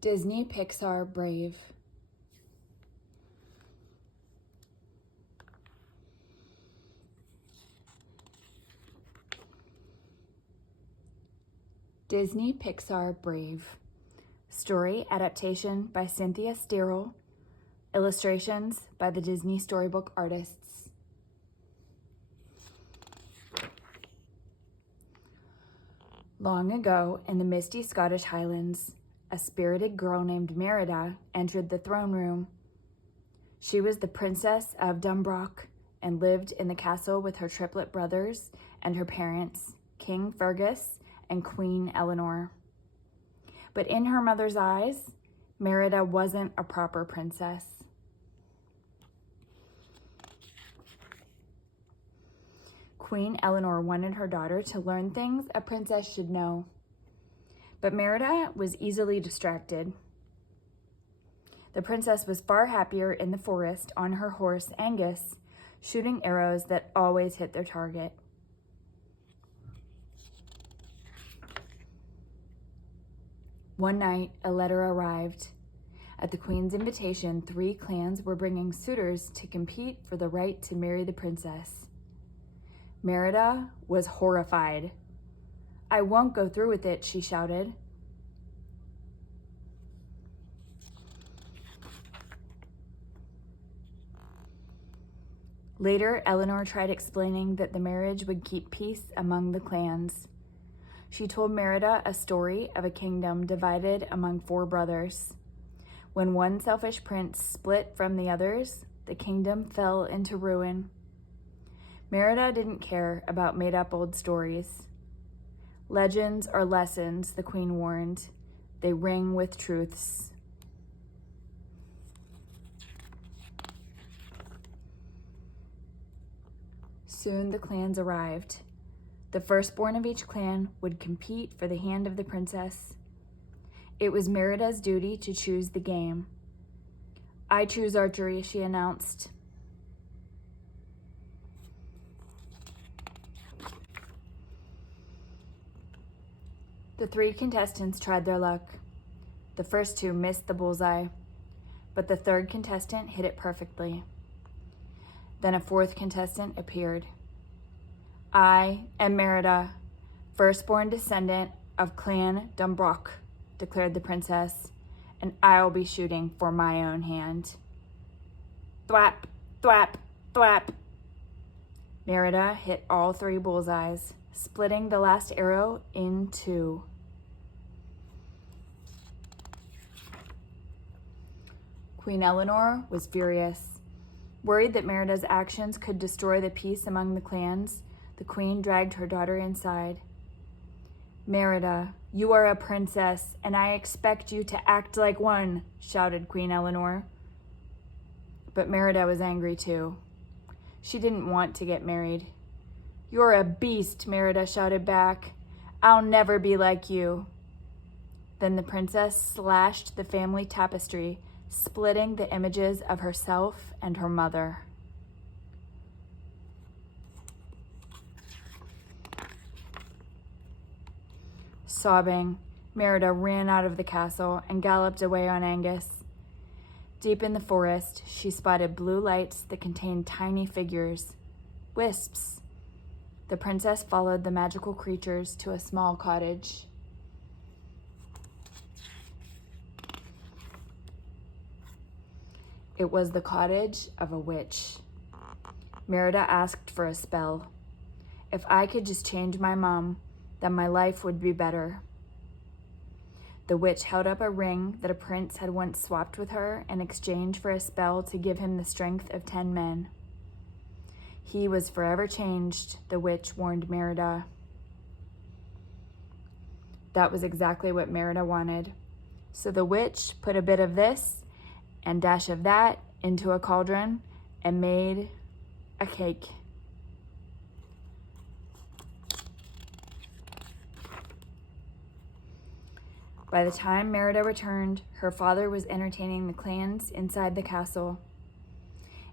Disney Pixar Brave. Disney Pixar Brave. Story adaptation by Cynthia Stierle. Illustrations by the Disney Storybook artists. Long ago, in the misty Scottish Highlands, a spirited girl named Merida entered the throne room. She was the princess of DunBroch and lived in the castle with her triplet brothers and her parents, King Fergus and Queen Elinor. But in her mother's eyes, Merida wasn't a proper princess. Queen Elinor wanted her daughter to learn things a princess should know. But Merida was easily distracted. The princess was far happier in the forest on her horse Angus, shooting arrows that always hit their target. One night, a letter arrived. At the queen's invitation, 3 clans were bringing suitors to compete for the right to marry the princess. Merida was horrified. "I won't go through with it," she shouted. Later, Elinor tried explaining that the marriage would keep peace among the clans. She told Merida a story of a kingdom divided among 4 brothers. When one selfish prince split from the others, the kingdom fell into ruin. Merida didn't care about made-up old stories. Legends are lessons, the queen warned. They ring with truths. Soon the clans arrived. The firstborn of each clan would compete for the hand of the princess. It was Merida's duty to choose the game. "I choose archery," she announced. The 3 contestants tried their luck. The first 2 missed the bullseye, but the 3rd contestant hit it perfectly. Then a 4th contestant appeared. "I am Merida, firstborn descendant of Clan DunBroch," declared the princess, "and I'll be shooting for my own hand." Thwap, thwap, thwap. Merida hit all 3 bullseyes, splitting the last arrow in 2. Queen Elinor was furious. Worried that Merida's actions could destroy the peace among the clans, the queen dragged her daughter inside. "Merida, you are a princess, and I expect you to act like one," shouted Queen Elinor. But Merida was angry too. She didn't want to get married. "You're a beast," Merida shouted back. "I'll never be like you." Then the princess slashed the family tapestry, splitting the images of herself and her mother. Sobbing, Merida ran out of the castle and galloped away on Angus. Deep in the forest, she spotted blue lights that contained tiny figures, wisps. The princess followed the magical creatures to a small cottage. It was the cottage of a witch. Merida asked for a spell. "If I could just change my mom, then my life would be better." The witch held up a ring that a prince had once swapped with her in exchange for a spell to give him the strength of 10 men. He was forever changed, the witch warned Merida. That was exactly what Merida wanted. So the witch put a bit of this and dash of that into a cauldron and made a cake. By the time Merida returned, her father was entertaining the clans inside the castle.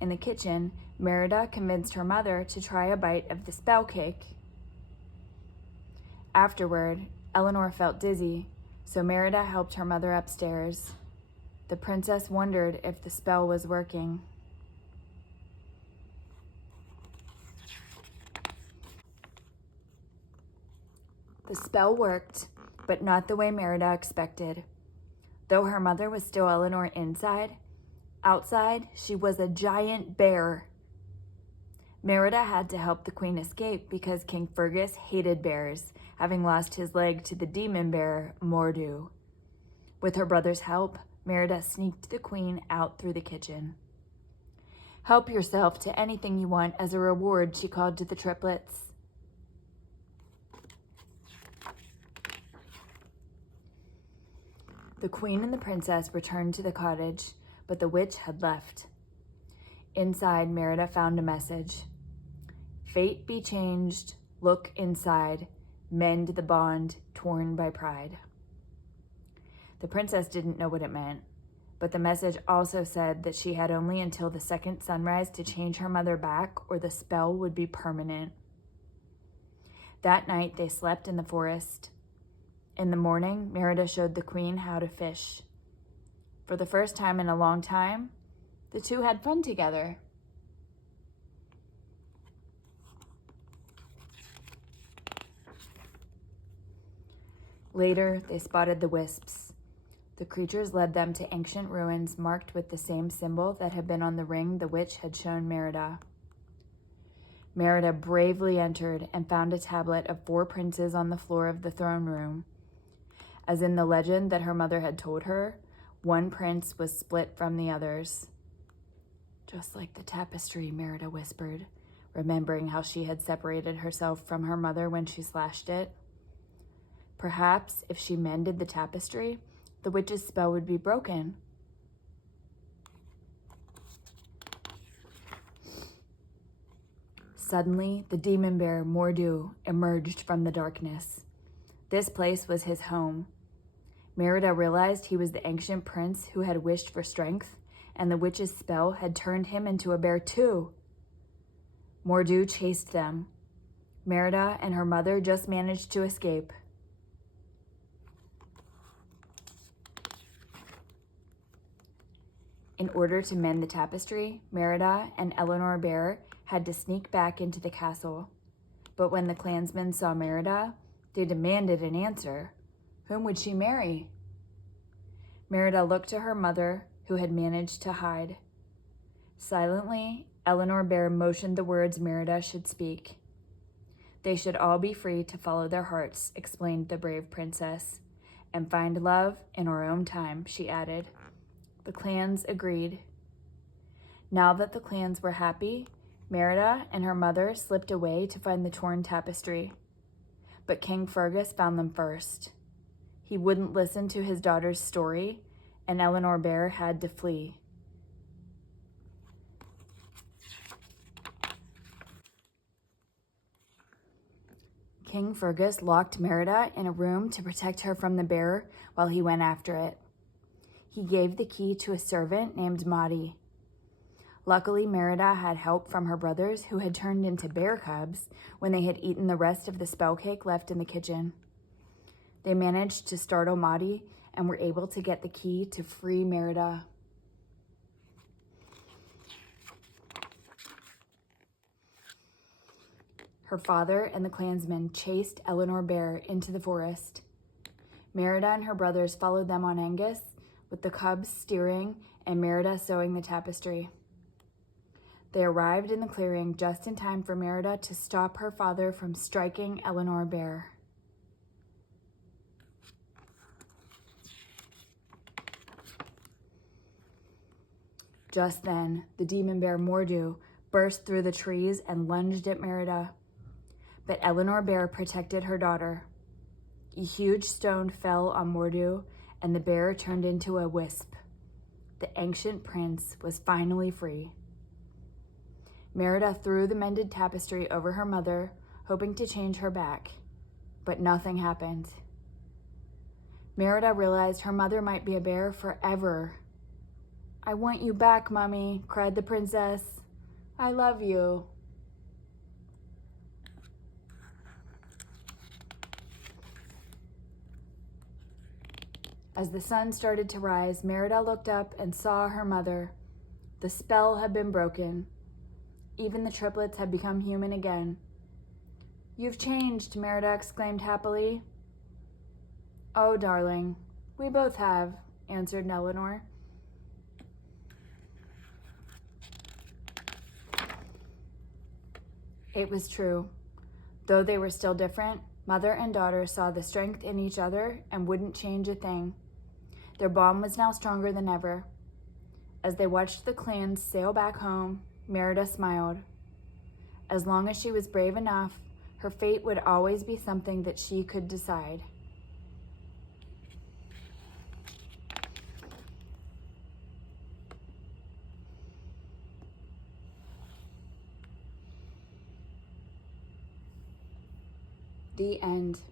In the kitchen, Merida convinced her mother to try a bite of the spell cake. Afterward, Elinor felt dizzy, So Merida helped her mother upstairs. The princess wondered if the spell was working. The spell worked, but not the way Merida expected. Though her mother was still Elinor inside, outside she was a giant bear. Merida had to help the queen escape because King Fergus hated bears, having lost his leg to the demon bear, Mor'du. With her brother's help, Merida sneaked the queen out through the kitchen. "Help yourself to anything you want as a reward," she called to the triplets. The queen and the princess returned to the cottage, but the witch had left. Inside, Merida found a message. "Fate be changed, look inside, mend the bond torn by pride." The princess didn't know what it meant, but the message also said that she had only until the second sunrise to change her mother back, or the spell would be permanent. That night, they slept in the forest. In the morning, Merida showed the queen how to fish. For the first time in a long time, the two had fun together. Later, they spotted the wisps. The creatures led them to ancient ruins marked with the same symbol that had been on the ring the witch had shown Merida. Merida bravely entered and found a tablet of 4 princes on the floor of the throne room. As in the legend that her mother had told her, one prince was split from the others. "Just like the tapestry," Merida whispered, remembering how she had separated herself from her mother when she slashed it. Perhaps if she mended the tapestry, the witch's spell would be broken. Suddenly, the demon bear, Mor'du, emerged from the darkness. This place was his home. Merida realized he was the ancient prince who had wished for strength, and the witch's spell had turned him into a bear too. Mor'du chased them. Merida and her mother just managed to escape. In order to mend the tapestry, Merida and Elinor Bear had to sneak back into the castle. But when the clansmen saw Merida, they demanded an answer. Whom would she marry? Merida looked to her mother, who had managed to hide. Silently, Elinor Bear motioned the words Merida should speak. "They should all be free to follow their hearts," explained the brave princess, "and find love in our own time," she added. The clans agreed. Now that the clans were happy, Merida and her mother slipped away to find the torn tapestry. But King Fergus found them first. He wouldn't listen to his daughter's story, and Elinor Bear had to flee. King Fergus locked Merida in a room to protect her from the bear while he went after it. He gave the key to a servant named Madi. Luckily, Merida had help from her brothers, who had turned into bear cubs when they had eaten the rest of the spell cake left in the kitchen. They managed to startle Madi and were able to get the key to free Merida. Her father and the clansmen chased Elinor Bear into the forest. Merida and her brothers followed them on Angus, with the cubs steering and Merida sewing the tapestry. They arrived in the clearing just in time for Merida to stop her father from striking Elinor Bear. Just then, the demon bear Mor'du burst through the trees and lunged at Merida. But Elinor Bear protected her daughter. A huge stone fell on Mor'du, and the bear turned into a wisp. The ancient prince was finally free. Merida threw the mended tapestry over her mother, hoping to change her back, but nothing happened. Merida realized her mother might be a bear forever. "I want you back, Mommy," cried the princess. "I love you." As the sun started to rise, Merida looked up and saw her mother. The spell had been broken. Even the triplets had become human again. "You've changed," Merida exclaimed happily. "Oh, darling, we both have," answered Elinor. It was true. Though they were still different, mother and daughter saw the strength in each other and wouldn't change a thing. Their bond was now stronger than ever. As they watched the clans sail back home, Merida smiled. As long as she was brave enough, her fate would always be something that she could decide. The end.